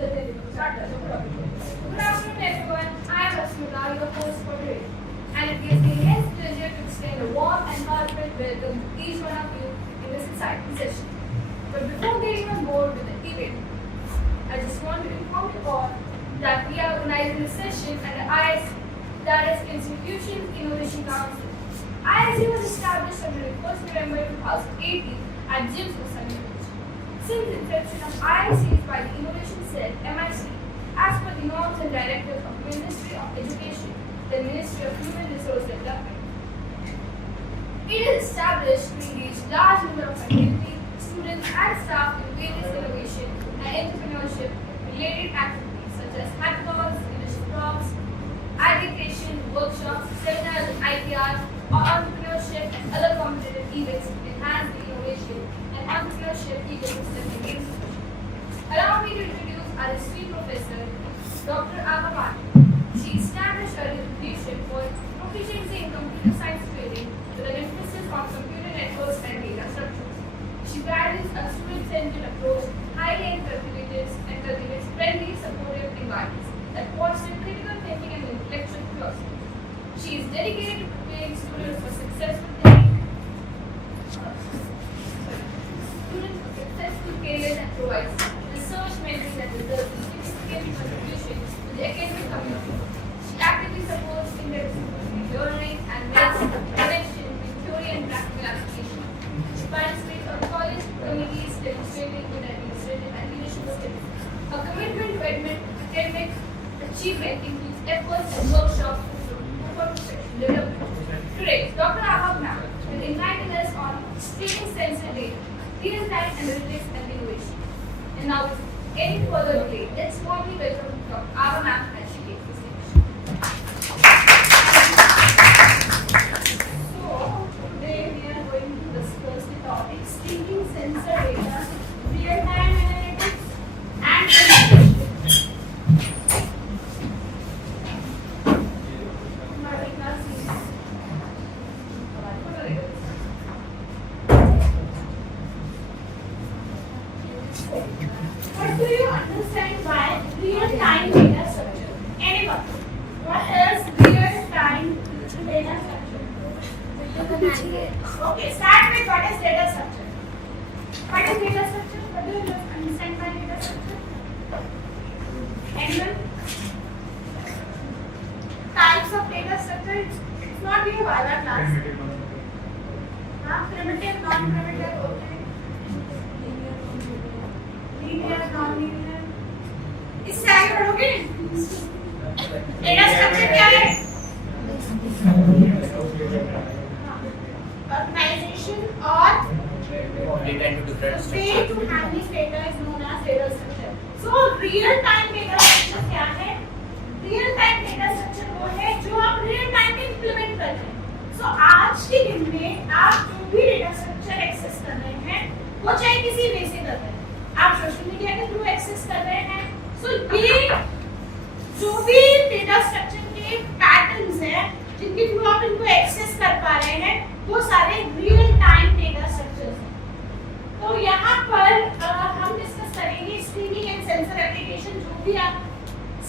Good afternoon, everyone. I am Rasmila, your host for today, and it gives me immense pleasure to extend a warm and heartfelt welcome to each one of you in this exciting session. But before getting on board with the event, I just want to inform you all that we are organizing a session under IISc, that is Institution Innovation Council. IISc was established on 21st November 2018 at GIMS Usani Village. Since the inception of IISc by the Innovation Cell, MIC, as per the norms and directives of the Ministry of Education, the Ministry of Human Resource Development, it is established to engage large number of faculty, students and staff in various innovation and entrepreneurship related activities such as hackathons, leadership talks, aggregation, workshops, seminars in IPR, or entrepreneurship and other competitive events to enhance the innovation and entrepreneurship ecosystem in the institution. Allow me to introduce our esteemed professor, Dr. Ava Martin. She established a reputation for proficiency in computer science training with an emphasis on computer networks and data structures. She values a student-centered approach, highly cultivates friendly, supportive environments that foster critical thinking and intellectual curiosity. She is dedicated to preparing students for successful careers and provides research mentoring that results in significant contribution to the academic community. She actively supports interdisciplinary learning and makes connection between theory and practical application. She participates on college committees demonstrating good administrative and leadership skills. Her commitment to academic achievement includes efforts and workshops for professional development. Today, Dr. Ava Ma'am will enlighten us on streaming sensor data, real-time analytics and innovation. And now, without any further delay, let's warmly welcome Dr. Ava Ma'am as she takes the stage. So, today we are going to discuss the topic streaming sensor data, real-time analytics and innovation. What do you understand by real-time data structure? Anyone? What is real-time data structure? Okay, start with what is data structure. What is data structure? What do you understand by data structure? Anyone? Types of data structure. It's not your Viva class. Primitive, non-primitive, okay. Linear, non-linear. इससे आगे बढ़ोगे? Data structure क्या है? Organization or way to handle data is known as data structure. So real-time data structure क्या है? Real-time data structure वो है जो आप real time में implement कर रहे हैं. So आज के दिन में आप जो भी data structure access कर रहे हैं, वो चाहे किसी वे से कर रहे हैं. आप सोशल मीडिया के थ्रू एक्सेस कर रहे हैं. सो ये जो भी डेटा स्ट्रक्चर के पैटर्न्स हैं जिनके थ्रू आप इनको एक्सेस कर पा रहे हैं वो सारे रियल टाइम डेटा स्ट्रक्चर्स हैं. तो यहाँ पर हम डिस्कस करेंगे स्ट्रीमिंग एंड सेंसर एप्लीकेशन. जो भी आप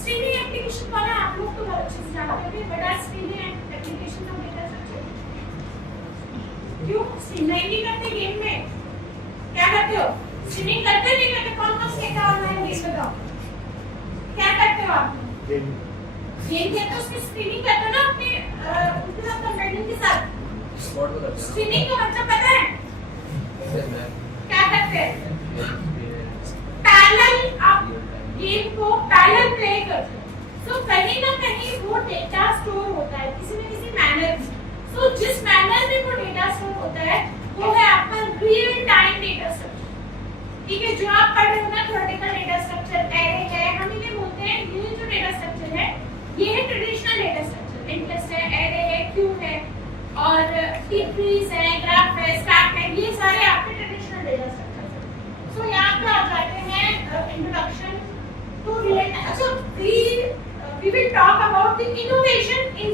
स्ट्रीमिंग एप्लीकेशन वाला आप लोग तो बहुत अच्छे से जानते होंगे. बट आज streaming application of data structure क्यों स्ट्रीमलाइन नहीं करते गेम में? क्या करते हो? स्ट्रीमिंग करते नहीं करते? कौन-कौन से क्या ऑनलाइन गेम बताओ? क्या करते हो आप? गेम खेलते हो उसमें स्ट्रीमिंग करते हो ना अपने उनके साथ कंटेंट के साथ. स्पोर्ट करते हो. स्ट्रीमिंग का मतलब पता है? क्या करते हैं? पैरेलल आप गेम को पैरेलल प्ले करते हो. सो कहीं ना कहीं वो डेटा स्टोर होता है किसी न किसी मैनर में. सो जिस मैनर में वो डेटा स्टोर होता है वो है आपका रियल टाइम डेटा स्ट्रक्चर. ठीक है, जो आप पढ़ रहे हो ना थ्योरेटिकल डेटा स्ट्रक्चर, एरे है, हम इन्हें बोलते हैं. ये जो डेटा स्ट्रक्चर है ये है ट्रेडिशनल डेटा स्ट्रक्चर. इंटरेस्ट है, एरे है, क्यू है और ट्रीज है, ग्राफ है, स्टैक है. ये सारे आपके ट्रेडिशनल डेटा स्ट्रक्चर हैं. सो यहाँ पे आ जाते हैं इंट्रोडक्शन टू रियल. अच्छा, we will talk about the innovation in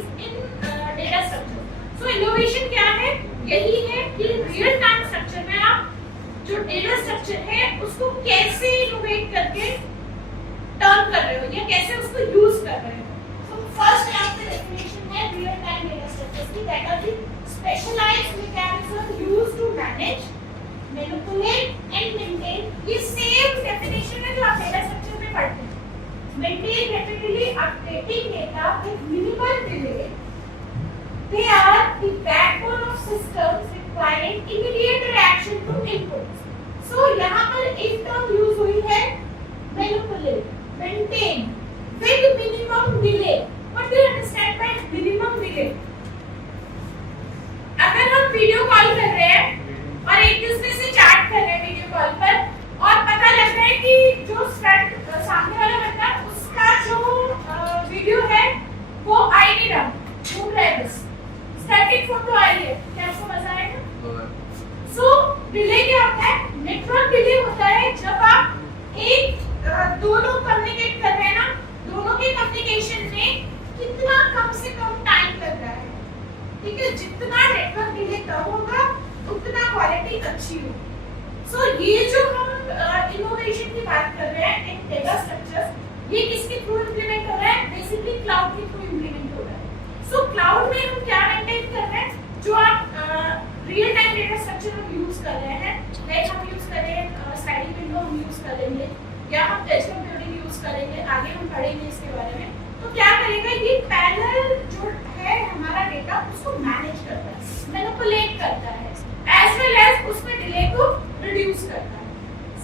data structure. So innovation क्या है? यही है कि रियल टाइम स्ट्रक्चर में आप जो डेटा स्ट्रक्चर है उसको कैसे इनोवेट करके काम कर रहे हो या कैसे उसको यूज कर रहे हो। तो फर्स्ट यहाँ पे डेफिनेशन है रियल टाइम डेटा स्ट्रक्चर्स की, that are the specialized mechanism used to manage, manipulate and maintain. ये सेम डेफिनेशन है जो आप डेटा स्ट्रक्चर में पढ़ते हैं। Maintain rapidly updating data with minimal delay. They are the backbone of systems requiring immediate reaction to inputs. So यहाँ पर एक term use हुई है manipulate, maintain with minimum delay. What do you understand by minimum delay? अगर हम video call कर रहे हैं और एक दूसरे से चैट कर रहे हैं वीडियो कॉल पर और पता लग रहा है कि जो सामने वाला बंदा उसका जो वीडियो है वो आई नहीं रहा, घूम रहा है, बस स्टैटिक फोटो आई है, क्या आपको मजा आएगा? सो डिले क्या होता है? नेटवर्क डिले होता है जब आप एक दो लोग कम्युनिकेट कर रहे हैं ना, दोनों के कम्युनिकेशन में कितना कम से कम टाइम लग रहा है, ठीक है? जितना नेटवर्क डिले कम होगा उतना क्वालिटी अच्छी होगी। सो ये जो हम इनोवेशन की बात कर रहे हैं इन डेटा स्ट्रक्चर्स, ये किसके थ्रू इंप्लीमेंट हो रहा है? बेसिकली क्लाउड के थ्रू इंप्लीमेंट हो रहा है। सो क्लाउड में हम क्या मेंटेन कर रहे हैं? जो आप रियल टाइम डेटा स्ट्रक्चर हम यूज कर रहे हैं, लाइक हम यूज कर रहे हैं स्लाइडिंग विंडो हम यूज करेंगे या हम टेक्स्ट कंप्यूटिंग यूज करेंगे, आगे हम पढ़ेंगे इसके बारे में। तो क्या करेगा ये पैरेलल जो है हमारा डेटा उसको मैनेज करता है, मैनिपुलेट करता है, एज वेल एज उसमें डिले को reduce करता है।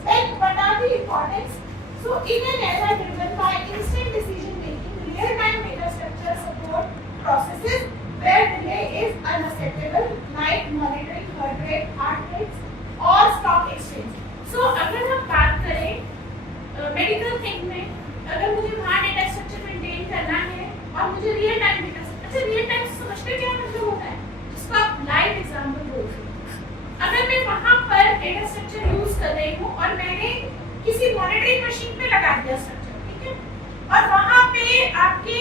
Then what are the importance? So in an era driven by instant decision making, real-time data structures support processes where delay is unacceptable, like monitoring heart rates, or stock exchange. So अगर हम बात करें medical thing में, अगर मुझे वहाँ data structure maintain करना है और मुझे रियल टाइम डेटा, अच्छा रियल टाइम समझते क्या मतलब होता है, जिसको आप लाइव एग्जाम्पल बोलते हैं। अगर मैं वहाँ पर डेटा स्ट्रक्चर यूज कर रही हूँ और मैंने किसी मॉनिटरिंग मशीन पे लगा दिया स्ट्रक्चर, ठीक है, और वहाँ पे आपके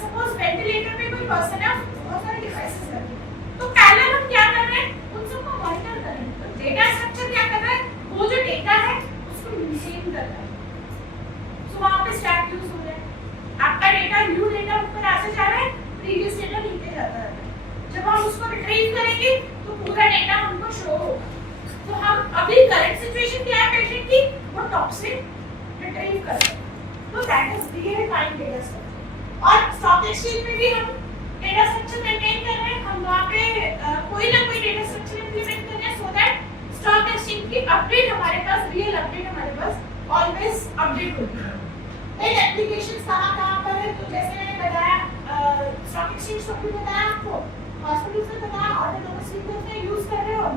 सपोज वेंटिलेटर पे कोई पर्सन है, बहुत सारे डिवाइसेस लगे हैं, तो पहले हम क्या कर रहे हैं? उन सबको मॉनिटर कर रहे हैं। तो डेटा स्ट्रक्चर क्या कर रहा है? वो जो डेटा है उसको मेंटेन कर रहा है। तो वहाँ पे स्टैक यूज हो रहा है, आपका डेटा न्यू डेटा ऊपर आते जा रहा है, प्रीवियस डेटा नीचे जाता है। जब हम उसको रिट्रीव करेंगे तो पूरा डेटा हमको शो होगा। तो हम अभी करंट सिचुएशन क्या है पेशेंट की, वो टॉप से रिट्रीव करते हैं। तो that is real time data structure. और स्टॉक एक्सचेंज में भी हम डेटा स्ट्रक्चर मेंटेन कर रहे हैं, हम वहाँ पे कोई ना कोई डेटा स्ट्रक्चर इंप्लीमेंट कर रहे हैं सो दैट स्टॉक एक्सचेंज की अपडेट हमारे पास, रियल अपडेट हमारे पास ऑलवेज अपडेट होती है। देन एप्लीकेशंस कहाँ पर है? तो जैसे मैंने बताया स्टॉक एक्सचेंज तो भी बताया आपको, हॉस्पिटल्स में बताया, ऑटोनोमस व्हीकल्स में यूज कर रहे हो,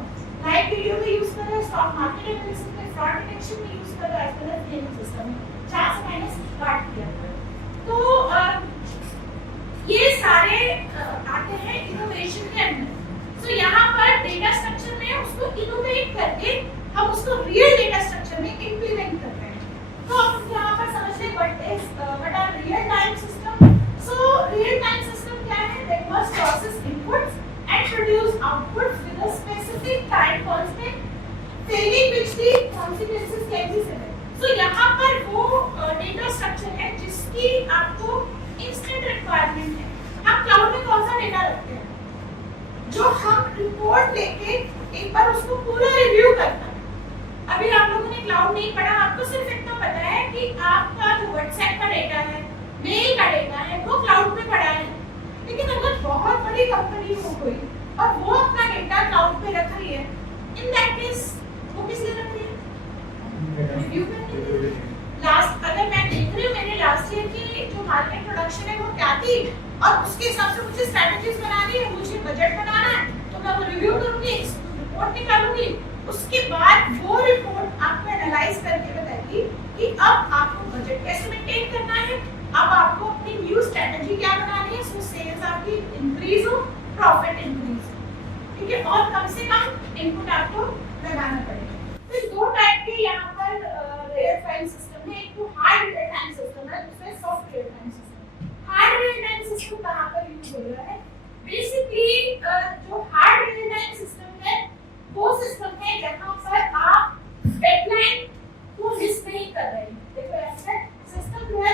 लाइव वीडियो में यूज कर रहे हो, स्टॉक मार्केट एनालिसिस में, फ्रॉड डिटेक्शन में यूज कर रहे हो, as well as payment system में। 4 से मैंने स्टार्ट किया। तो ये सारे आते हैं इनोवेशन के अंदर। सो यहाँ पर डेटा स्ट्रक्चर में उसको इनोवेट करके हम उसको रियल डेटा स्ट्रक्चर में इंप्लीमेंट कर रहे हैं। तो हम यहाँ पर समझते हैं what are real time system. So real time system क्या है? That must process inputs and produce outputs with a specific time constant, failing which the consequences can be severe. So यहाँ पर वो डेटा स्ट्रक्चर है जिसकी आपको instant requirement है। हम क्लाउड में कौन सा डेटा रखते हैं? जो हम रिपोर्ट लेके एक बार उसको पूरा रिव्यू करना है। अभी आप लोगों ने क्लाउड नहीं पढ़ा, आपको सिर्फ इतना पता है कि आपका जो व्हाट्सएप का डेटा है, मेल का डेटा है, वो क्लाउड में पड़ा है। लेकिन अगर बहुत बड़ी कंपनी हो गई और वो अपना डेटा क्लाउड पे रख रही है, इन दैट केस वो किस लिए रख रही है? रिव्यू करने के लिए। लास्ट अगर मैं देख रही हूँ मेरे लास्ट ईयर की जो मार्केट प्रोडक्शन है वो क्या थी और उसके हिसाब से मुझे स्ट्रेटजीज बनानी है, मुझे बजट बनाना है, तो मैं वो रिव्यू करूंगी, रिपोर्ट निकालूंगी, उसके बाद वो रिपोर्ट आपको एनालाइज करके बताएगी कि अब आपको बजट कैसे मेंटेन करना है, अब आपको अपनी न्यू स्ट्रेटजी क्या बनानी है, सो सेल्स आपकी इंक्रीज हो, प्रॉफिट इंक्रीज हो, ठीक है, और कम से कम इनपुट आपको लगाना पड़ेगा। तो दो टाइप के यहाँ पर रियल टाइम सिस्टम है, एक तो हार्ड रियल टाइम सिस्टम है, दूसरा soft real time system. Hard real time system कहाँ पर यूज हो रहा है? बेसिकली जो हार्ड रियल टाइम सिस्टम है वो सिस्टम है जहाँ पर आप डेडलाइन को मिस नहीं कर रहे हैं। देखो ऐसा सिस्टम जो है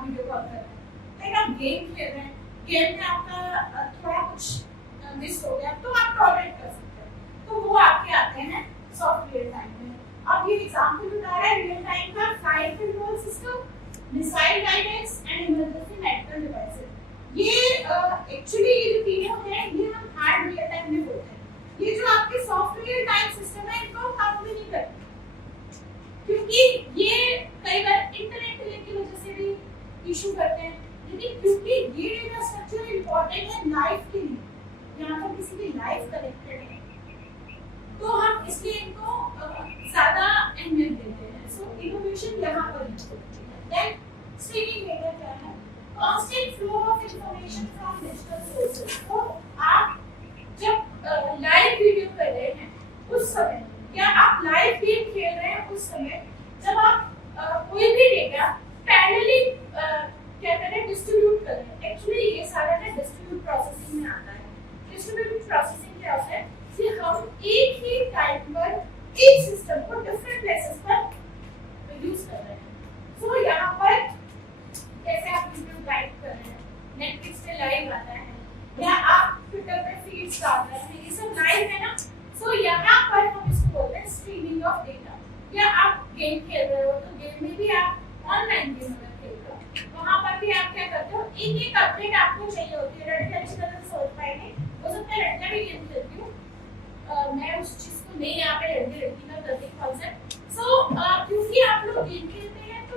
आप वीडियो कॉल कर रहे हैं, लाइक आप गेम खेल रहे हैं, गेम में आपका थोड़ा कुछ मिस हो गया तो आप टॉलरेट कर सकते हैं, तो वो आपके आते हैं सॉफ्ट रियल टाइम में। अब ये एग्जांपल बता रहा है रियल टाइम का flight control system, missile guidance and emergency medical devices. ये एक्चुअली ये जो तीनों हैं ये हम हार्ड रियल टाइम में बोलते हैं। ये जो आपके सॉफ्ट रियल टाइम सिस्टम है इनको काम भी नहीं करते, क्योंकि ये कई बार इंटरनेट डिले की वजह से भी इशू करते हैं, लेकिन क्योंकि ये डेटा स्ट्रक्चर इंपॉर्टेंट है लाइफ के लिए, यहाँ पर किसी की लाइफ कनेक्टेड है, तो हम इसलिए इनको ज्यादा अहमियत देते हैं। सो इनोवेशन यहाँ पर यूज होती है। देन स्ट्रीमिंग डेटा क्या है? Constant flow of information from digital sources. तो आप जब लाइव वीडियो कर रहे हैं उस समय, या आप लाइव गेम खेल रहे हैं उस समय, जब आप कोई भी डेटा पैरेलली क्या कर रहे हैं, डिस्ट्रीब्यूट कर रहे हैं। एक्चुअली ये सारा ना डिस्ट्रीब्यूट प्रोसेसिंग में आता है। डिस्ट्रीब्यूट प्रोसेसिंग क्या होता है कि हम एक ही टाइम पर एक सिस्टम को डिफरेंट प्लेसेस पर यूज कर रहे हैं। सो यहाँ पर जैसे आप वीडियो गाइड कर रहे हैं, नेटफ्लिक्स पे लाइव आता है, या आप ट्विटर पे फीड्स डाल रहे हैं, ये सब लाइव है ना। सो यहाँ पर हम इसको बोलते हैं स्ट्रीमिंग ऑफ डेटा। या आप गेम खेल रहे हो तो गेम में भी आप ऑनलाइन गेम अगर खेल रहे हो, वहाँ पर भी आप क्या करते हो, एक एक अपडेट आपको चाहिए होती है। लड़के अच्छी तरह से सोच पाएंगे, हो सकता है लड़कियां भी गेम खेलती हूँ, मैं उस चीज को नहीं यहाँ पे लड़की का करती कॉन्सेप्ट। सो क्योंकि आप लोग गेम खेलते हैं तो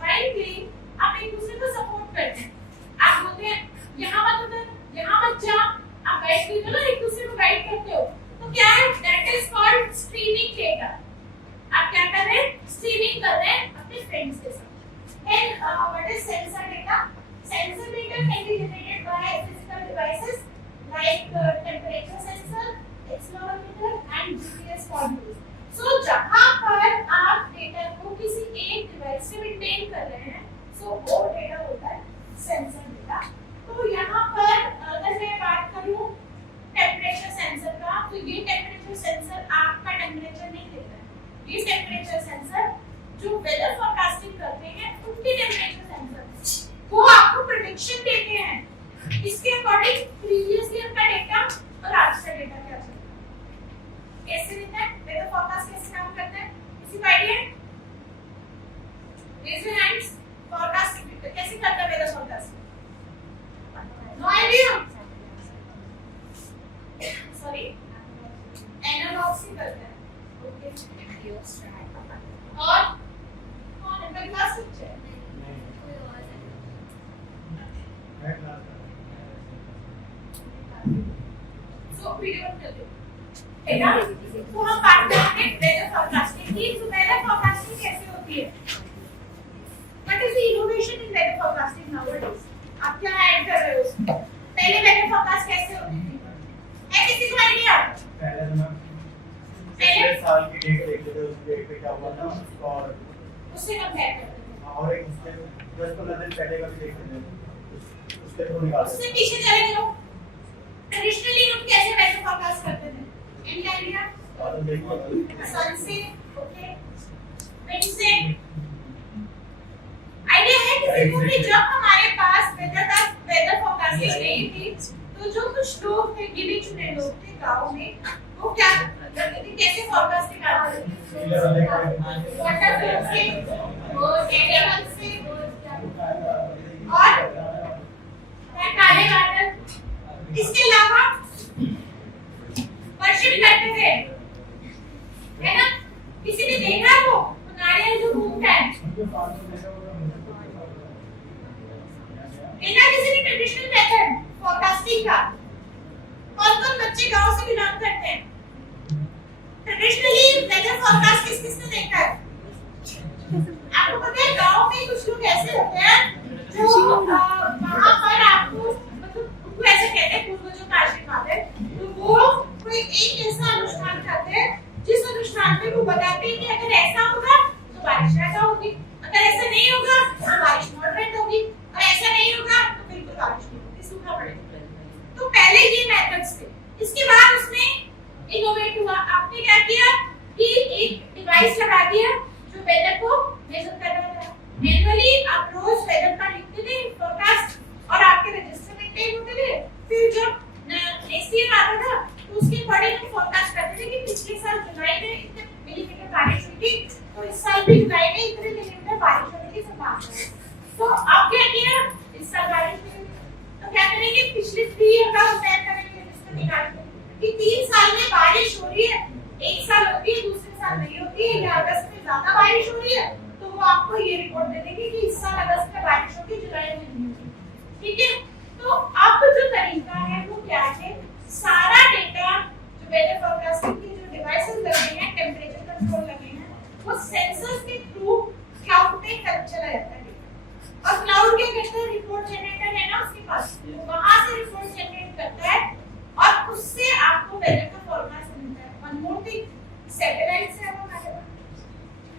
व्हाइल प्लेइंग आप एक दूसरे को सपोर्ट करते हैं। आप बोलते हैं यहाँ मत उधर, यहाँ मत जा, आप गाइड करते हो ना, एक दूसरे को गाइड करते हो, तो क्या है, that is called streaming data. आप क्या कर रहे हैं, स्ट्रीमिंग कर रहे हैं अपने फ्रेंड्स के साथ। And what is sensor data? Sensor data can be generated by physical devices like temperature sensor, accelerometer and GPS modules. So जहां पर आप डेटा को किसी एक डिवाइस से मेंटेन कर रहे हैं, सो वो डेटा होता है सेंसर डेटा। तो यहाँ पर अगर मैं बात करूँ टेम्परेचर सेंसर का, तो ये टेम्परेचर सेंसर आपका टेम्परेचर नहीं देता है। ये टेम्परेचर सेंसर जो वेदर फोरकास्टिंग करते हैं उनके टेम्परेचर सेंसर वो आपको प्रेडिक्शन देते हैं, इसके अकॉर्डिंग प्रीवियस ईयर का डेटा और आज का डेटा क्या चल रहा है, कैसे देता है, वेदर फोरकास्ट कैसे काम करता है, किसी को idea? Raise your hands. Forecast कैसे करता है weather forecast? No idea? Sorry, analog से करता है। ओके, और कौन है मेरे क्लास टीचर? सो वीडियो कर दो बेटा। तो हम बात करेंगे वेदर फोरकास्टिंग की। तो वेदर फोरकास्टिंग कैसे होती है? What is the innovation in weather forecasting nowadays? आप क्या ऐड कर रहे हो उसमें? पहले वेदर फोरकास्ट कैसे होती थी? है किसी को आइडिया? पहले साल की डेट देख लेते, उस डेट पे क्या हुआ था और उससे कंपेयर करते हैं। और एक उसके 10-15 दिन पहले का भी देख लेते, उसके थ्रू निकाल उससे पीछे चले जाओ। ट्रेडिशनली हम कैसे वेदर फोरकास्ट करते थे? Any idea? सन से, ओके, विंड से। आइडिया है किसी को कि जब हमारे पास वेदर फोरकास्टिंग नहीं थी, तो जो कुछ लोग थे, गिने चुने लोग थे गाँव में, वो क्या करते थे, कैसे फोरकास्ट निकालते थे? वाटर फ्लो से, वो एनिमल से, और काले बादल। इसके अलावा वर्शिप करते थे, है ना? किसी ने देखा वो नारियल जो घूमता है? देखा किसी ने ट्रेडिशनल मेथड फोरकास्टिंग का? कौन-कौन बच्चे गांव से बिलोंग करते हैं? ट्रेडिशनली वेदर फोरकास्ट किसने देखा है? आपको पता है गांव में कुछ लोग ऐसे होते हैं जो वहां पर आपको मतलब उनको ऐसे कहते हैं पूर्वजों का आशीर्वाद है, तो वो कोई एक ऐसा अनुष्ठान करते हैं जिस अनुष्ठान में वो बताते हैं कि अगर ऐसा होगा तो बारिश ज्यादा होगी, अगर ऐसा नहीं होगा तो बारिश मॉडरेट होगी, और ऐसा नहीं होगा तो बिल्कुल बारिश नहीं होगी, सूखा पड़ेगा। तो पहले ये मेथड्स थे। इसके बाद उसने इनोवेट हुआ। आपने क्या किया कि एक डिवाइस लगा दिया जो वेदर को मेजर कर रहा था। मैनुअली आप रोज वेदर का बारिश होने की संभावना है। तो अब क्या किया, इस साल बारिश नहीं, तो क्या करेंगे, पिछले 3 ईयर का कंपेयर करेंगे, इसको निकालेंगे कि 3 साल में बारिश हो रही है, एक साल होती है दूसरे साल नहीं होती है, या अगस्त में ज्यादा बारिश हो रही है तो वो आपको ये रिपोर्ट दे देंगे कि इस साल अगस्त में बारिश होगी, जुलाई में नहीं होगी। ठीक है, तो अब जो तरीका है वो क्या है, सारा डेटा जो वेदर फोरकास्टिंग की जो डिवाइसेस लगे हैं, टेंपरेचर कंट्रोल लगे हैं, वो सेंसर्स के थ्रू क्लाउड पे चला जाता है। और क्लाउड क्या करता है, रिपोर्ट जनरेटर है ना उसके पास, वहां से रिपोर्ट जनरेट करता है और उससे आपको वेदर का फोरकास्ट मिलता है। वन मोर थिंग, सैटेलाइट से हम हमारे पास,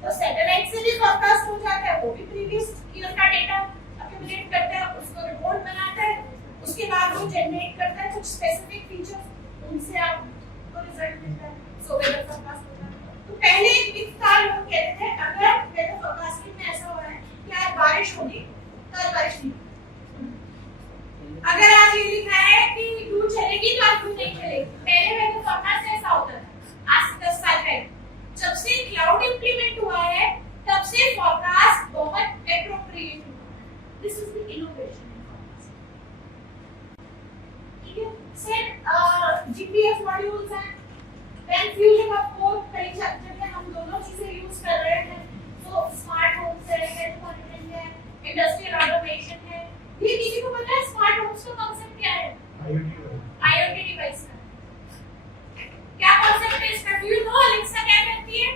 तो सैटेलाइट से भी फोरकास्ट हो जाता है, वो भी प्रीवियस ईयर का डेटा अक्यूमुलेट करता है, उसको रिपोर्ट बनाता है, उसके बाद वो जनरेट करता है कुछ स्पेसिफिक फीचर्स, उनसे आपको रिजल्ट मिलता है, सो वेदर फोरकास्ट होता है। तो पहले एक साल लोग कहते थे अगर वेदर फोरकास्टिंग में ऐसा हो रहा है कि आज बारिश होगी तो आज बारिश नहीं, अगर आज ये लिखा है कि धूप चलेगी तो आज धूप नहीं चलेगी। पहले वेदर फोरकास्ट ऐसा होता था, आज से 10 साल पहले। जब से क्लाउड इंप्लीमेंट हुआ है तब से फोरकास्ट बहुत एप्रोप्रिएट हुआ है। This is the innovation in forecasting. ठीक है, सिर्फ जीपीएस मॉड्यूल्स हैं, देन फ्यूजन ऑफ कोड, कई जगह हम दोनों चीजें यूज कर रहे हैं, तो स्मार्ट होम्स है, हेल्थ मॉनिटरिंग है, इंडस्ट्रियल ऑटोमेशन है। ये किसी को पता है स्मार्ट होम्स का कांसेप्ट क्या है? आईओटी डिवाइस का क्या कांसेप्ट है इसका? डू यू नो अलेक्सा क्या करती है?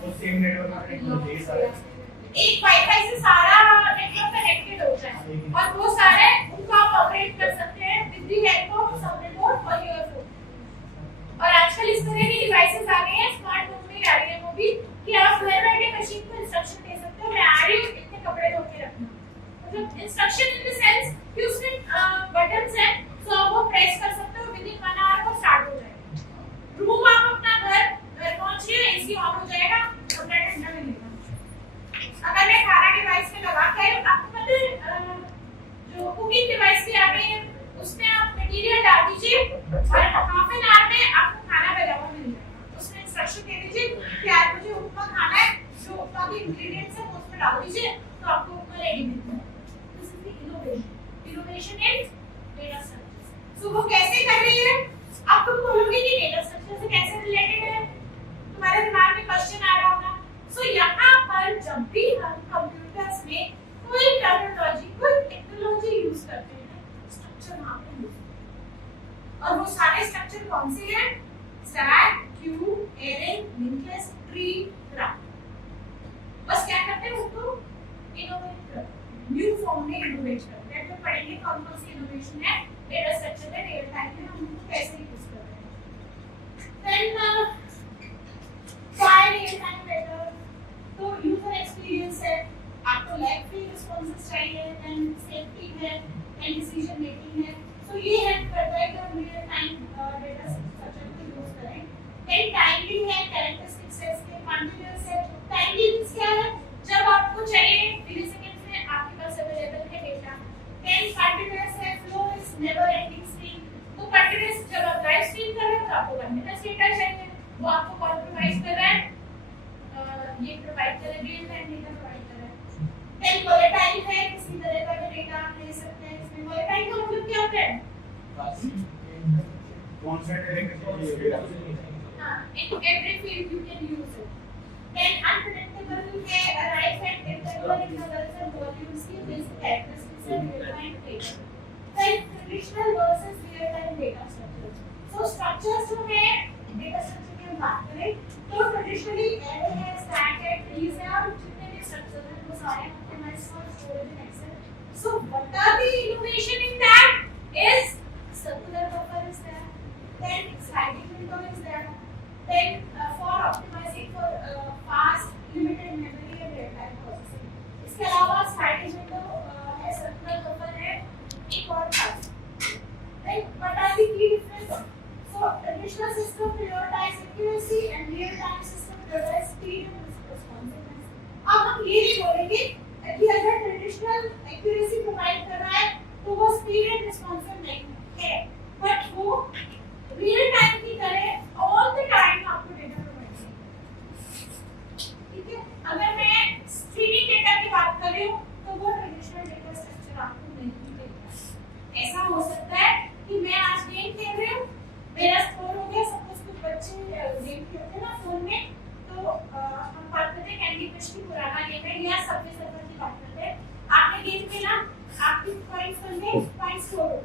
वो सेम नेटवर्क में टेक्नोलॉजी सारे एक वाईफाई से सारा नेटवर्क कनेक्टेड हो जाए और वो सारे उनको आप ऑपरेट कर सकते हैं with the help of some remote और योर फोन। और आजकल इस तरह की डिवाइसेस आ गई हैं, स्मार्ट होम में आ रही है वो भी, कि आप घर बैठे मशीन को इंस्ट्रक्शन दे सकते हो, मैं आ रही हूं इतने कपड़े धो के रखना, मतलब इंस्ट्रक्शन इन द सेंस कि उसमें बटन्स हैं, तो आप वो प्रेस कर सकते हो, विद इन 1 आवर वो स्टार्ट हो जाएगा। रूम आप अपना घर पहुंच रहे हो, एसी ऑन हो जाएगा, कपड़ा ठंडा मिलेगा। अगर मैं खाना डिवाइस में लगा के आपको पता है जो कुकिंग डिवाइस भी आ गई है, उसमें आप मटेरियल डाल दीजिए और हाफ एन आवर में आपको खाना बना हुआ मिल जाएगा। उसमें इंस्ट्रक्शन दे दीजिए कि आज मुझे उपमा खाना है, जो उपमा के इंग्रेडिएंट्स हैं वो उसमें डाल दीजिए, तो आपको उपमा रेडी मिलता है। This is the innovation in data structures. So वो कैसे कर रही है? अब तुम बोलोगे कि डेटा स्ट्रक्चर से कैसे रिलेटेड है, तुम्हारे दिमाग में क्वेश्चन आ रहा होगा। सो यहाँ पर जब भी हम कंप्यूटर्स में कोई टर्मिनोलॉजी, कोई टेक्नोलॉजी यूज करते हैं, स्ट्रक्चर वहां पे यूज करते हैं। और वो सारे स्ट्रक्चर कौन से हैं? Stack, Q, array, linked list, tree, graph. बस क्या करते हैं, उनको इनोवेट करते हैं, न्यू फॉर्म में इनोवेट करते हैं। तो पढ़ेंगे कौन कौन सी इनोवेशन है डेटा स्ट्रक्चर में, रियल टाइम में हम उनको कैसे यूज कर रहे हैं। Then why real time better? तो यूजर एक्सपीरियंस है, आपको लैग फ्री रिस्पॉन्सेस चाहिए, एंड सेफ्टी है, एंड डिसीजन मेकिंग है। तो ये हेल्प करता है कि हम रियल टाइम डेटा स्ट्रक्चर को यूज करें। देन टाइमली है, कैरेक्टरिस्टिक्स है इसके, कंटीन्यूअस है। टाइमली मींस क्या है? जब आपको चाहिए मिलीसेकंड्स में आपके पास अवेलेबल है डेटा। देन कंटीन्यूअस है, flow is never ending stream. तो कंटीन्यूअस जब आप लाइव स्ट्रीम कर रहे हो तो आपको 1 मिनट डेटा चाहिए, वो आपको कॉम्प्रोमाइज कर रहा है, ये प्रोवाइड कर रहा है, रियल टाइम डेटा प्रोवाइड कर रहा है। देन वोलेटाइल है, किसी तरह का भी डेटा आप ले सकते हैं इसमें। वोलेटाइल का मतलब क्या होता है? हां, in every field you can use it. Then unpredictable है, arrive at interval intervals and volumes की बेसिक कैरेक्टरिस्टिक्स है real time data. Then traditional versus real time data structures. So structures जो है डेटा स्ट्रक्चर की हम बात करें तो ट्रेडिशनली एरे है, स्टैक है, ट्रीज है, और जितने भी स्ट्रक्चर हैं वो सारे optimized for storage in Excel. So what are the innovation in that is circular buffer is there, then sliding window is there, then for optimizing for fast limited memory and real time processing. इसके अलावा sliding window है, circular buffer है, एक और खास। Then what are the key differences? So traditional system prioritize accuracy and real time system prioritize speed and responsiveness. अब हम ये नहीं बोलेंगे कि अगर traditional accuracy provide कर रहा है तो वो रही हूँ तो वो ट्रेडिशनल डेटा स्ट्रक्चर आपको नहीं मिलेगा। ऐसा हो सकता है कि मैं आज गेम खेल रही हूँ, मेरा स्कोर हो गया, सपोज कुछ बच्चे गेम खेलते हैं ना फोन में, तो हम बात करते हैं कैंडी क्रश की पुराना गेम है या सबवे सर्फर की बात करते हैं। आपने गेम खेला, आपके पॉइंट्स बन गए, पॉइंट्स स्कोर हो।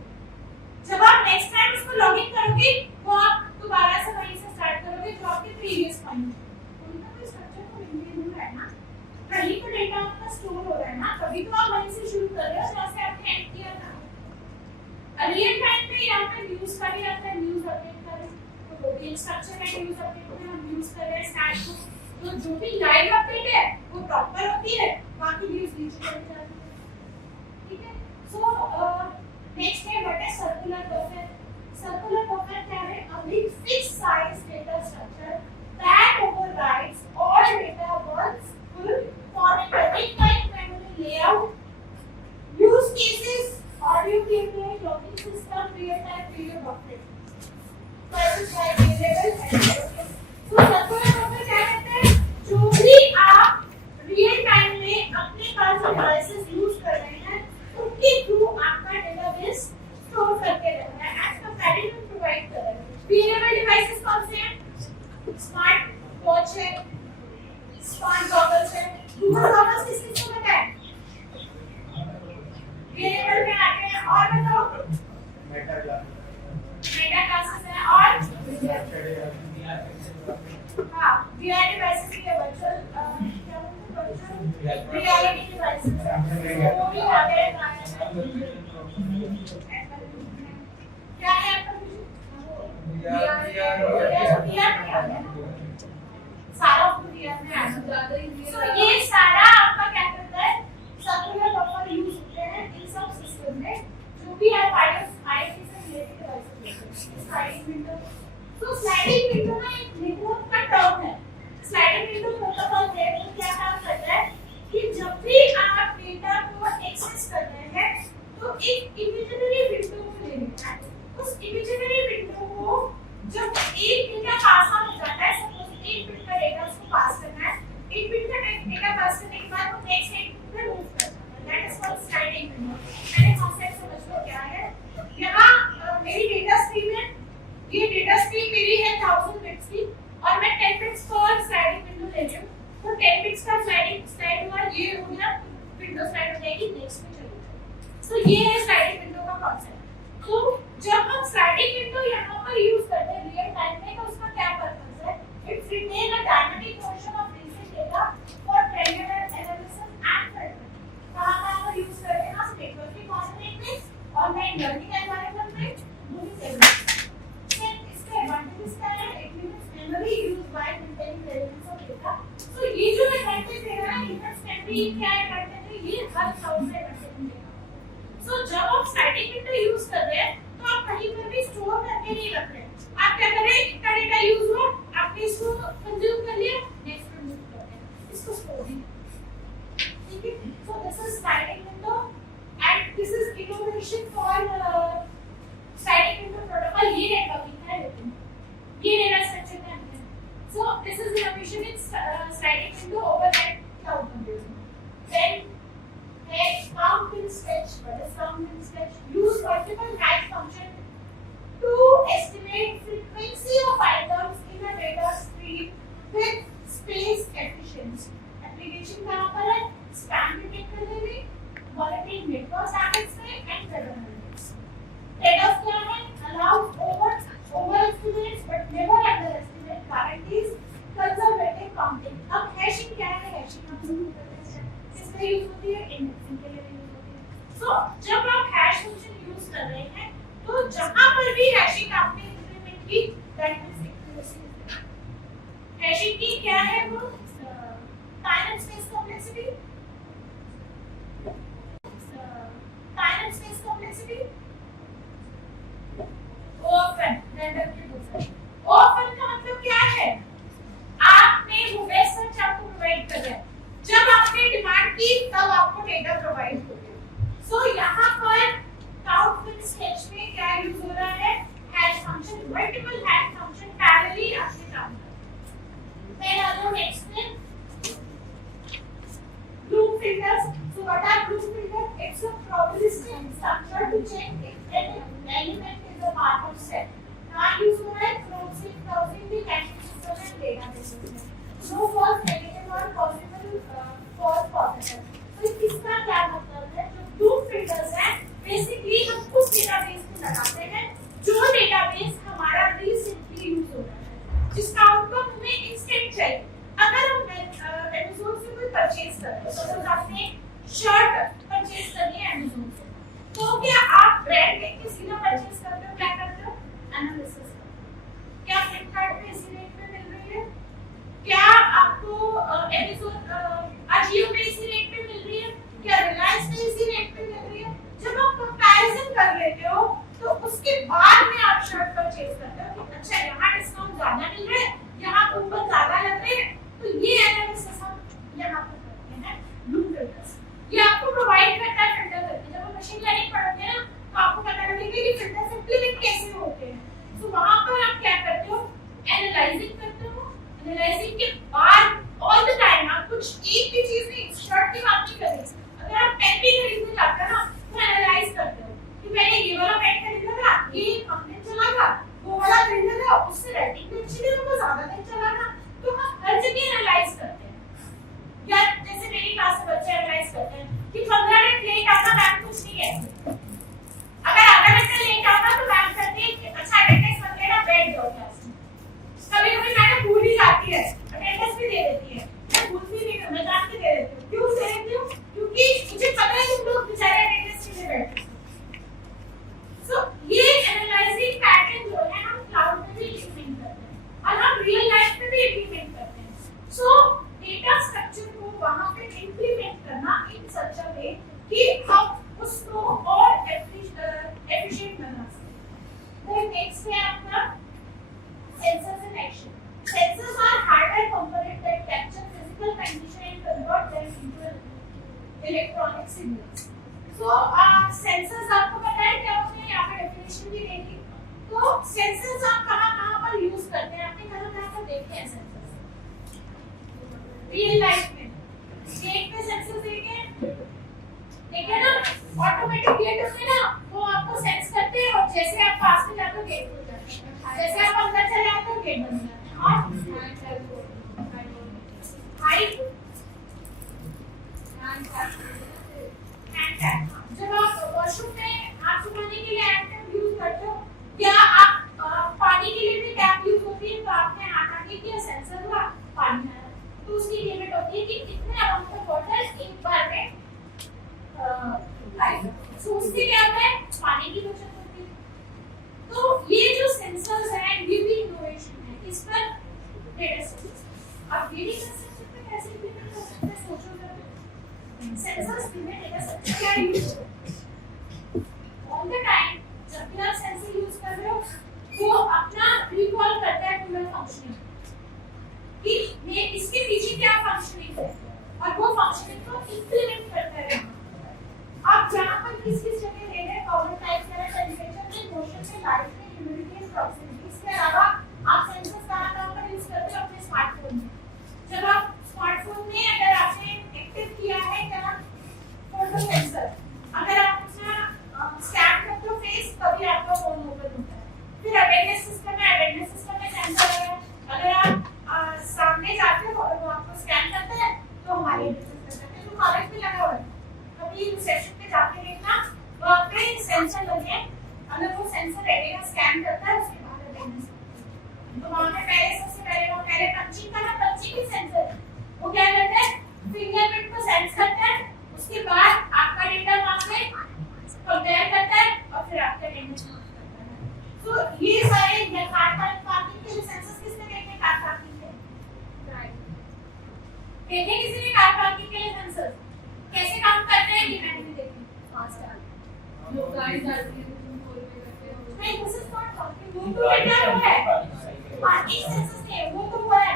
जब आप नेक्स्ट टाइम इसको लॉगिन करोगे तो आप दोबारा से वहीं से स्टार्ट करोगे जो आपके प्रीवियस पॉइंट, उनका कोई स्ट्रक्चर तो मेंटेन हो रहा है ना, कहीं तो डेटा आपका स्टोर हो रहा है ना, तभी तो आप वहीं से शुरू कर रहे हो जहाँ से आपने एंड किया था। रियल टाइम पे यहाँ पे न्यूज़ का भी आता है, न्यूज़ अपडेट कर रहे हैं तो रोटीन स्ट्रक्चर है, न्यूज़ अपडेट में हम यूज कर रहे हैं स्टैट को, तो जो भी लाइव अपडेट है वो प्रॉपर होती है, बाकी न्यूज़ नीचे चली जाती है। ठीक है, सो नेक्स्ट है what is circular buffer. Circular buffer क्या है? A big fixed size data structure that overrides all data once full for a predefined memory layout. Use cases: audio gateway, logging system, real-time video buffering. Specify variable and तो circular buffer क्या कहते हैं? जो भी आप real time में अपने पास जो डिवाइसेस यूज कर रहे हैं उनके थ्रू आपका डेटाबेस स्टोर करके रखना है, एज कंपैरेटिव प्रोवाइड कर रहे हैं। वेरिएबल डिवाइसेस कौन से हैं? स्मार्ट वॉच है, स्मार्ट गॉगल्स है, गूगल गॉगल्स किस किस को पता है? वेरिएबल में आते हैं। और बताओ, मेटा क्लासेस है और हाँ वीआर डिवाइसेस भी है, वर्चुअल क्या बोलते हैं, वर्चुअल रियलिटी डिवाइसेस वो भी आ गए। क्या है आपका सारा वीआर में आ जाता है। तो ये सारा आपका क्या करता है? सर्कुलर बफर यूज होते हैं इन सब सिस्टम में जो भी आप आईओटी से रिलेटेड डिवाइसेस हैं। स्लाइडिंग विंडो, तो स्लाइडिंग विंडो ना एक नेटवर्क का टर्म है। स्लाइडिंग विंडो प्रोटोकॉल क्या काम करता है कि जब भी आप डेटा को एक्सेस कर रहे हैं तो एक इमेजिनरी विंडो को ले लेना है। उस इमेजिनरी विंडो को जब एक डेटा पास हो जाता है, सपोज 1 बिट का डेटा उसको पास करना है, 1 बिट का डेटा पास करने के बाद वो नेक्स्ट 1 बिट पे मूव करना है, that is called sliding window. मैंने कॉन्सेप्ट समझ लो क्या है। यहाँ मेरी डेटा स्ट्रीम है, ये डेटा स्ट्रीम मेरी है 1000 बिट्स की और मैं 10 बिट्स पर स्लाइडिंग विंडो ले रही हूँ, तो 10 बिट्स का स्लाइड हुआ, ये हो गया, विंडो स्लाइड हो जाएगी, नेक्स्ट में चलो। तो ये है स्लाइडिंग विंडो का कॉन्सेप्ट। तो जब हम स्लाइडिंग विंडो यहाँ पर यूज करते हैं रियल टाइम में, तो उसका क्या पर्पस है? It's retain a dynamic version of recent data for training analysis and filtering. कहाँ पर यूज करते हैं? हम नेटवर्किंग कॉम्पोनेंट में, ऑनलाइन लर्निंग एनवायरनमेंट में, मूवी सेगमेंट। इसका एडवांटेज क्या है? It limits memory use by maintaining relevance of data. So ये जो एडवांटेज है ना, इंस्टेंटली क्या एडवांटेज है? ये हर क्लाउड में एडवांटेज मिलेगा। So जब आप स्लाइडिंग विंडो यूज कर रहे हैं तो आप कहीं पर भी स्टोर करके नहीं रख रहे हैं। आप क्या कर रहे हैं? इतना डेटा यूज हुआ, आपने इसको कंज्यूम कर लिया, नेक्स्ट पे मूव करते हैं, इसको स्टोर नहीं। ठीक है, so this is sliding window and this is innovation for sliding window protocol। ये नेटवर्किंग है, लेकिन ये डेटा स्ट्रक्चर का है। So this is innovation in sliding window over cloud computing। Then count bin sketch, what is count bin sketch? Use multiple hash function to estimate frequency of items in a data stream with space efficiency। Application कहाँ पर है? Spam detect करने में, monitoring network traffic में, and web analytics। Trade-off क्या है? Allows overestimates but never underestimate, guarantees conservative counting। अब hashing क्या है? हैशिंग हम लोग करते हैं, किसमें यूज होती है? इंडेक्सिंग के लिए यूज होती है। तो जब आप हैश फंक्शन यूज कर रहे हैं तो जहां पर भी हैशिंग आपने इंप्लीमेंट की, दैट इज एक्यूरेसी। हैशिंग की क्या है? वो time and space complexity, time and space complexity, open randomly. Open का मतलब क्या है? आपने वो बेस्ट सर्च आपको प्रोवाइड कर रहा है, जब आपने डिमांड की तब आपको डेटा प्रोवाइड हो गया। सो यहाँ पर काउंट बिन स्केच में क्या यूज हो रहा है? Hash function, multiple hash function parallelly आपने काम किया। Then other next thing, group filters। So to check if any element is a part of set. Now use है browsing the caching system and databases में. No false negative or possible false positive. तो इसका क्या मतलब है? जो two filters हैं, basically हम उस database को लगाते हैं जो database हमारा recently use हो रहा है, जिसका outcome हमें instant चाहिए. अगर हम Amazon से कोई परचेज कर रहे हैं, तो आपने शर्ट परचेज करनी है Amazon से, तो क्या आप ब्रांड देख के सीधा परचेज करते हो? क्या करते हो? एनालिसिस करते हो. क्या फ्लिपकार्ट पे इसी रेट पे मिल रही है? क्या आपको Amazon अजियो पे इसी रेट पे मिल रही है? क्या रिलायंस पे इसी रेट पे मिल रही है? जब आप कंपैरिजन कर लेते हो, तो उसके बाद में आप शर्ट परचेज करते हो कि अच्छा यहाँ डिस्काउंट ज्यादा मिल रहा है, यहाँ कूपन ज्यादा लग रहे हैं. तो ये एनालिसिस हम यहाँ पर करते हैं ब्लू फिल्टर्स. ये आपको प्रोवाइड करता है फिल्टर करके. जब हम मशीन लर्निंग पढ़ते हैं ना, तो आपको पता लगेगा कि फिल्टर्स इंप्लीमेंट कैसे होते हैं. तो वहां पर आप क्या करते हो? एनालाइजिंग करते हो. एनालाइजिंग के बाद ऑल द टाइम आप कुछ एक भी चीज नहीं, शर्ट की बात नहीं कर रहे. अगर आप पेन भी खरीदने जाते हो ना, तो एनालाइज करते हो कि मैंने ये वाला पेन खरीदा था, ये कंपनी चला था, वो वाला खरीदा था, उससे राइटिंग भी अच्छी थी, वो ज्यादा दिन चला था. तो हम हर जगह एनालाइज करते हैं. या जैसे मेरी क्लास में बच्चे एनालाइज करते हैं कि 15 मिनट लेट आना मैम कुछ नहीं है. अगर आधा घंटा लेट आना तो मैम कहती है कि अच्छा अटेंडेंस मत लेना, बैठ जाओ क्लास में. कभी-कभी मैडम भूल ही जाती है, अटेंडेंस भी दे देती है. मैं भूलती नहीं हूं, मैं जान के दे देती हूं. क्यों दे देती हूं? क्योंकि मुझे पता है तुम लोग बेचारे अटेंडेंस के लिए बैठे हो. सो ये एनालाइजिंग पैटर्न जो है हम क्लाउड में भी इंप्लीमेंट करते हैं और हम रियल लाइफ में भी इंप्लीमेंट करते हैं. सो डेटा स्ट्रक्चर को वहां पे इंप्लीमेंट करना इन सच अ वे कि हम उसको और एफिशिएंट बना सकें. फिर नेक्स्ट है अपना sensors in action. Sensors are hardware components that capture physical condition and convert them into electronic signals. So sensors आपको पता है क्या होते हैं? यहाँ पे definition भी देंगे. तो sensors आप कहाँ पर यूज करते हैं? आपने कहाँ पर देखे हैं sensors? Real life में गेट पे sensors देखे ना? ऑटोमेटिक गेट होते हैं ना, वो आपको सेंस करते हैं और जैसे आप पास में जाते हो गेट खुल जाता है, जैसे आप अंदर चले आते हो गेट बंद हो जाता है. हाइट जब आप वॉशरूम में हाथ सुखाने के लिए हैंड यूज करते हो या आप पानी के लिए भी टैप यूज होती है, तो आपने हाथ आगे किया, सेंसर हुआ, पानी आया, तो उसकी लिमिट होती है कि कितने अमाउंट ऑफ वाटर एक बार में आएगा. सो उससे क्या होता है? पानी की बचत होती है. तो ये जो सेंसर्स हैं ये भी इनोवेशन है. इस पर डेटा स्ट्रक्चर आप ये नहीं कर सकते पे कैसे इंप्लीमेंट कर सकते हैं? सोचो जरा. सेंसर्स में डेटा स्ट्रक्चर क्या यूज ऑन द टाइम. जब भी आप सेंसर यूज कर रहे हो, वो अपना रिकॉल करता है पूरा फंक्शनिंग कि मैं इसके पीछे क्या फंक्शनिंग है और वो फंक्शनिंग को इंप्लीमेंट करता है. आप जहाँ पर किस जगह ले रहे हैं, पावर टाइप करें, टेम्परेचर में, मोशन में, लाइट में, ह्यूमिडिटी, प्रॉक्सिमिटी. इसके अलावा आप सेंसर्स कहाँ पर यूज करते हो? अपने स्मार्टफोन में. जब आप स्मार्टफोन में अगर आपने एक्टिव किया है क्या फोटो सेंसर, अगर आप उसमें स्कैन करते हो फेस, तभी आपका फोन ओपन होता है. फिर अटेंडेंस सिस्टम है, अटेंडेंस सिस्टम में सेंसर है. अगर आप सामने जाते हो और वो आपको स्कैन करता है, तो हमारे तो कॉलेज में लगा हुआ है. कभी रिसेप्शन पे जाके देखना, वहाँ पे सेंसर लगे हैं. अगर वो सेंसर रेटिना स्कैन करता है, उसके बाद अटेंडेंस. तो वहाँ पे सबसे पहले पंचिंग का ना, पंचिंग सेंसर वो क्या करता है? फिंगरप्रिंट को सेंस करता है, उसके बाद आपका डेटा वहाँ से कंपेयर करता है और फिर आपका अटेंडेंस करता है. तो ये सारे कार पार्किंग के लिए सेंसर्स किसने देखे? कार पार्किंग के देखे किसी ने कार पार्किंग के लिए सेंसर कैसे काम करते हैं? ये मैंने देखी. फास्ट है लोग गाड़ी चलाते हैं, टोल पे करते हैं. नहीं, दिस इज नॉट पार्किंग. वो तो डेटा वो है, पार्किंग सेंसर्स नहीं है, वो तो वो है.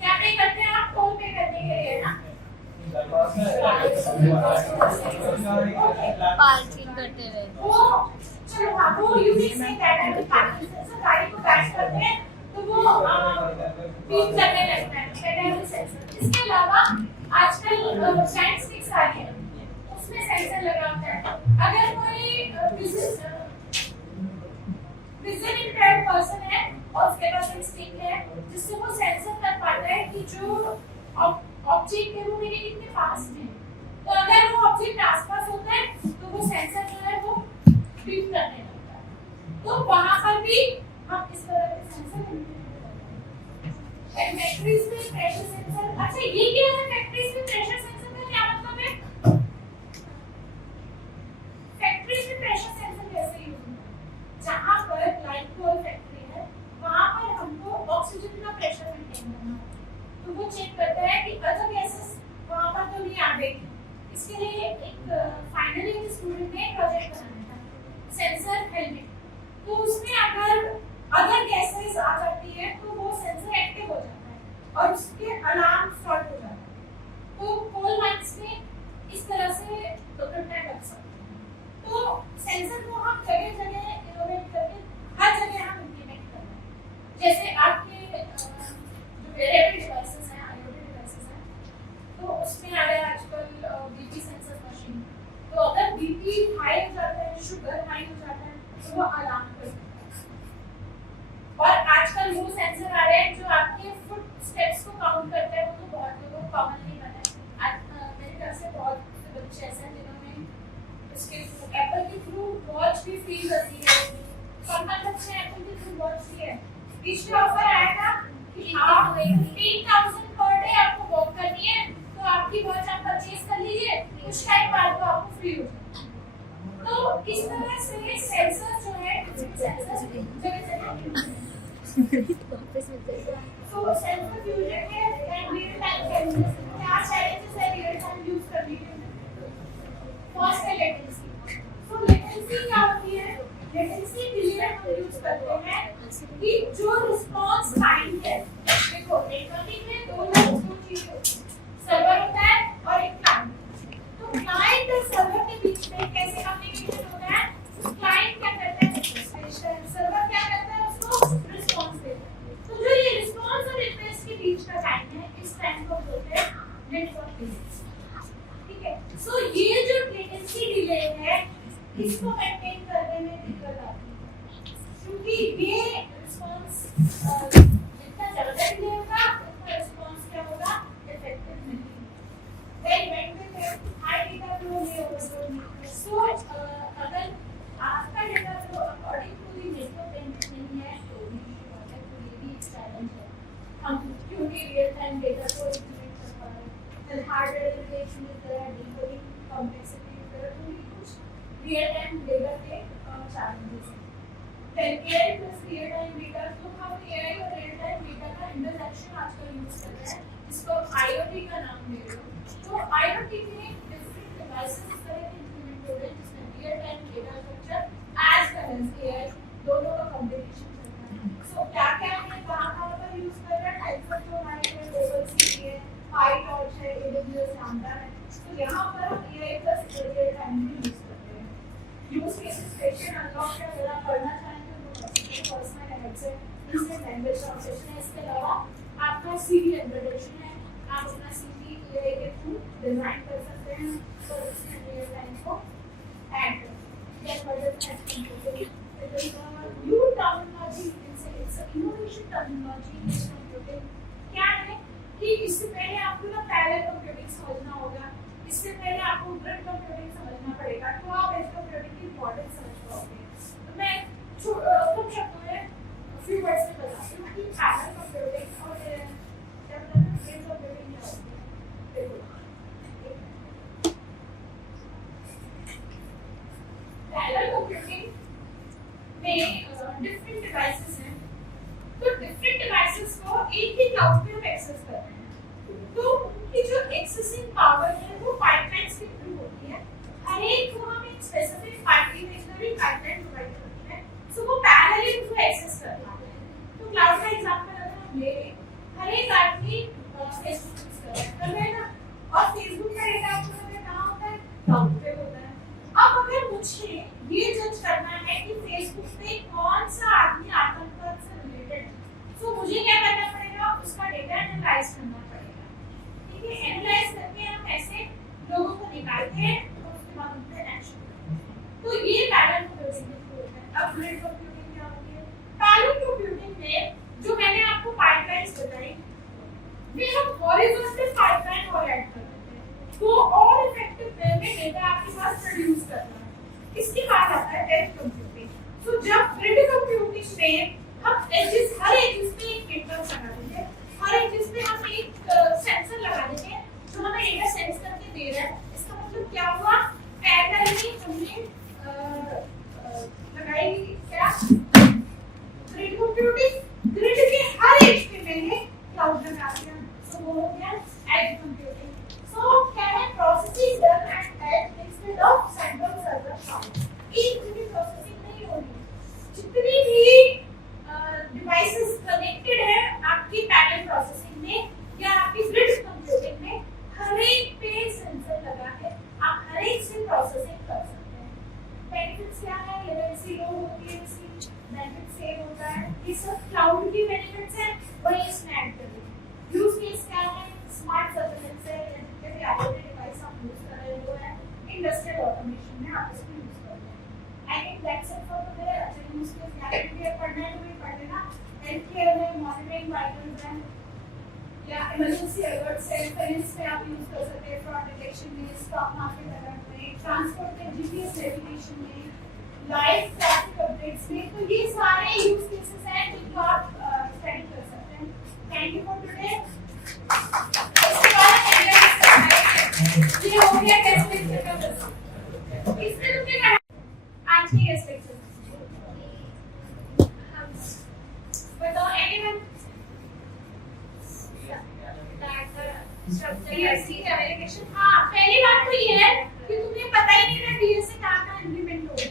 क्या पे करते हैं आप? टोल पे करने के लिए ना, पार्किंग करते हुए. वो चलो हाँ, वो यूजिंग से डाटा में पार्किंग सेंसर गाड़ी को कैच करते हैं, तो वो फीड करने लगता है डाटा सेंसर. इसके अलावा आजकल सैंड स्टिक्स आ रही है, उसमें सेंसर लगा होता है। अगर कोई विजन इम्पेयर्ड पर्सन है और उसके पास एक स्टिक है जिससे वो सेंसर कर पाता है कि जो ऑब्जेक्ट है वो मेरे कितने पास में है। तो अगर वो ऑब्जेक्ट आसपास होता है तो वो सेंसर जो है वो बीप करने लगता है। तो वहां पर भी हम इस तरह के सेंसर फैक्ट्रीज में प्रेशर सेंसर। अच्छा ये क्या है फैक्ट्रीज में प्रेशर सेंसर का क्या मतलब है? फैक्ट्रीज में प्रेशर सेंसर कैसे यूज होता है? जहां पर ग्लाइकोल फैक्ट्री है वहां पर हमको ऑक्सीजन का प्रेशर मेंटेन करना है। तो वो चेक करता है कि अदर गैसेस वहां पर तो नहीं आ गई। इसके लिए एक फाइनल ईयर स्टूडेंट ने प्रोजेक्ट बनाया था सेंसर हेलमेट। तो उसमें अगर गैसेस आ जाती है तो वो सेंसर एक्टिव हो जाता है और उसके अलार्म स्टार्ट हो जाता है। तो कोल माइंस में इस तरह से प्रोटोटाइप रख सकते हैं। तो सेंसर को हम जगह-जगह इनोवेट करके हर जगह हम इंप्लीमेंट कर रहे हैं। जैसे आपके जो वेरेबल डिवाइसेस हैं, आईओटी डिवाइसेस हैं, तो उसमें आ गया आजकल बीपी सेंसर मशीन। तो अगर बीपी हाई हो जाता है, शुगर हाई हो जाता है तो वो अलार्म करता है। और आजकल वो सेंसर आ रहे हैं जो आपके फुट स्टेप्स को काउंट करते हैं। वो तो बहुत लोगों को कॉमनली पता है। मेरे ख्याल से बहुत से बच्चे ऐसे हैं जिन्होंने इसके एप्पल के थ्रू वॉच भी फ्री करती है। कॉमन बच्चे एप्पल के थ्रू वॉच फ्री है। बीच में ऑफर आया था कि आप 3000 पर डे आपको वॉक करनी है तो आपकी वॉच आप परचेज कर लीजिए, कुछ टाइम बाद वो आपको फ्री हो जाएगी। तो इस तरह से सेंसर जो है सेंसर जगह-जगह तो सेंसर फ्यूजन है एंड रियल टाइम सेंसर क्या चैलेंजेस है रियल टाइम यूज करने के। फर्स्ट है लेटेंसी। तो लेटेंसी क्या होती है? लेटेंसी के लिए हम यूज करते हैं कि जो रिस्पांस टाइम है। देखो नेटवर्किंग में दो चीजें, सर्वर होता है और एक क्लाइंट। तो क्लाइंट और सर्वर के बीच में कैसे कम्युनिकेशन होता है? क्लाइंट क्या करता है? सर्वर क्या करता है? उसको रिस्पांस देता है। तो जो ये रिस्पांस और रिक्वेस्ट के बीच का टाइम है, इस टाइम को बोलते हैं नेटवर्क डिले। ठीक है। सो ये जो लेटेंसी डिले है इसको मेंटेन करने में दिक्कत आती है क्योंकि ये रिस्पांस जितना ज्यादा डिले होगा उतना रिस्पांस क्या होगा? इफेक्टिव नहीं। Then bandwidth high data flow में ओवरलोड नहीं। सो अगर आपका data flow according to the network bandwidth नहीं है तो ये भी एक चैलेंज है। हम क्योंकि रियल टाइम डेटा को इंप्लीमेंट कर पा रहे हैं। then hardware integration is there, decoding complexity is there, तो ये कुछ रियल टाइम डेटा के challenges हैं। then AI plus real time data, तो हम AI और रियल टाइम डेटा का इंटरसेक्शन आजकल यूज कर रहे हैं जिसको IoT का नाम दे रहे हैं। तो IoT में डिफरेंट डिवाइसेस इस तरह के इंप्लीमेंट हो रहे हैं जिसमें real time data structure as well as AI दोनों का कॉम्बिनेशन चल रहा है। सो क्या-क्या है कहाँ पर यूज कर रहे हैं? टाइप्स ऑफ जो हमारे ग्लोबल सीडी है, PyTorch है, AWS लैम्बडा है। तो यहाँ पर हम AI प्लस रियल टाइम भी यूज करते हैं। यूज केसेस पेशेंट अनलॉक का जरा पढ़ना चाहेंगे तो पर्सनल एड से इंस्टेंट लैंग्वेज ट्रांसलेशन है। इसके अलावा आपका सीडी एम्बेडेशन है, आप अपना सीडी AI के थ्रू डिजाइन कर सकते हैं और उसमें रियल टाइम को add get budget as computing. It is a new terminology, you can say it's an innovation terminology in computing. क्या है कि इससे पहले आपको ना पैरेलल कंप्यूटिंग समझना होगा, इससे पहले आपको ग्रिड कंप्यूटिंग समझना पड़ेगा, तो आप एज कंप्यूटिंग की इम्पोर्टेंस समझ पाओगे। तो मैं कुछ शब्दों में few words में बताती हूँ कि पैरेलल कंप्यूटिंग और ग्रिड कंप्यूटिंग क्या होती है। देखो पैरेलल कंप्यूटिंग में डिफरेंट डिवाइसेस हैं। तो डिफरेंट डिवाइसेस को एक ही क्लाउड पे हम एक्सेस कर रहे हैं। तो उनकी जो एक्सेसिंग पावर है वो पाइपलाइंस के थ्रू होती है। हर एक को हम एक स्पेसिफिक पाइपलाइन प्रोवाइड करते हैं, सो वो पैरेलली थ्रू एक्सेस कर पाते हैं। तो क्लाउड का एग्जांपल अगर हम ले लें, हर एक आदमी फेसबुक यूज कर रहा है ना, और फेसबुक का डेटा आपको पता है कहाँ होता है? क्लाउड पे होता है। अब अगर मुझे ये जज करना है कि फेसबुक पे कौन सा आदमी आतंकवाद से रिलेटेड है, तो मुझे क्या करना पड़ेगा? उसका डेटा एनालाइज करना पड़ेगा। ठीक है, एनालाइज करके हम ऐसे लोगों को निकालते हैं और इमरजेंसी अलर्ट्स है, फाइनेंस में आप यूज कर सकते हैं, फ्रॉड डिटेक्शन में, स्टॉक मार्केट अलर्ट में, ट्रांसपोर्ट में, जीपीएस नेविगेशन में, लाइव ट्रैफिक अपडेट्स में। तो ये सारे यूज केसेस हैं जो आप स्टडी कर सकते हैं। Thank you for today. इसके बाद ये हो गया टेस्ट लेक्चर का बस। इसमें तुमने कहा आज की टेस्ट लेक्चर बताओ एनीवन हाँ, पहली बात तो ये है कि तुम्हें पता ही नहीं था डीएसए कहाँ इंप्लीमेंट हो गया।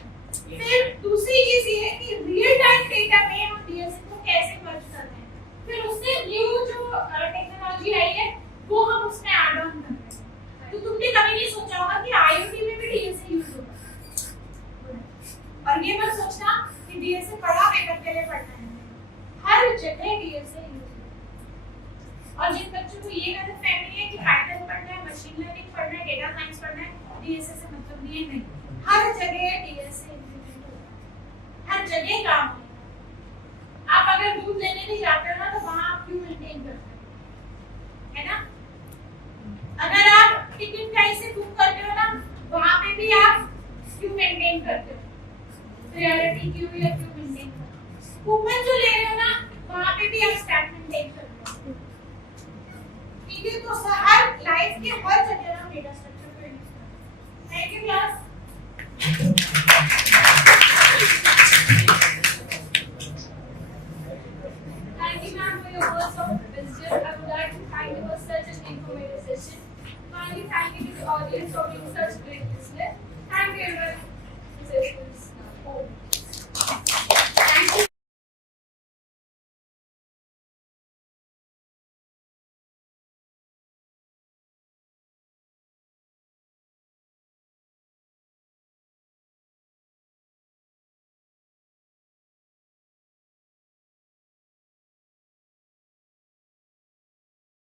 फिर दूसरी चीज ये है कि रियल टाइम डेटा में हम डीएसए को कैसे मर्ज करते हैं। फिर उससे न्यू जो टेक्नोलॉजी आई है वो हम उसमें ऐड ऑन कर रहे हैं। तो तुमने कभी नहीं सोचा होगा कि आईओटी में भी डीएसए यूज होगा। और ये मत सोचना कि डीएसए पढ़ा पेपर के लिए पढ़ना है, हर जगह डीएसए यूज होगा। और जिन बच्चों को ये गलत फहमी है कि पाइथन पढ़ना है, मशीन लर्निंग पढ़ना है, डेटा साइंस पढ़ना है, डीएसए से मतलब नहीं है, नहीं, हर जगह डीएसए इंप्लीमेंट होगा, हर जगह काम होगा। आप अगर दूध लेने नहीं जाते हो ना तो वहां आप क्यों मेंटेन करते हो, है ना? अगर आप टिकट प्राइस से बुक करते हो ना वहां पे भी आप क्यों मेंटेन करते हो, प्रायोरिटी क्यों या क्यों मेंटेन करते हो। कूपन जो ले रहे हो ना वहां पे भी आप स्टैट मेंटेन करते हो। ठीक है, तो हर लाइफ के हर जगह हम डेटा स्ट्रक्चर को यूज करते हैं। Thank you class. Thank you ma'am for your words of wisdom. I would like to thank you for such an informative session. Finally, thank you to the audience for being such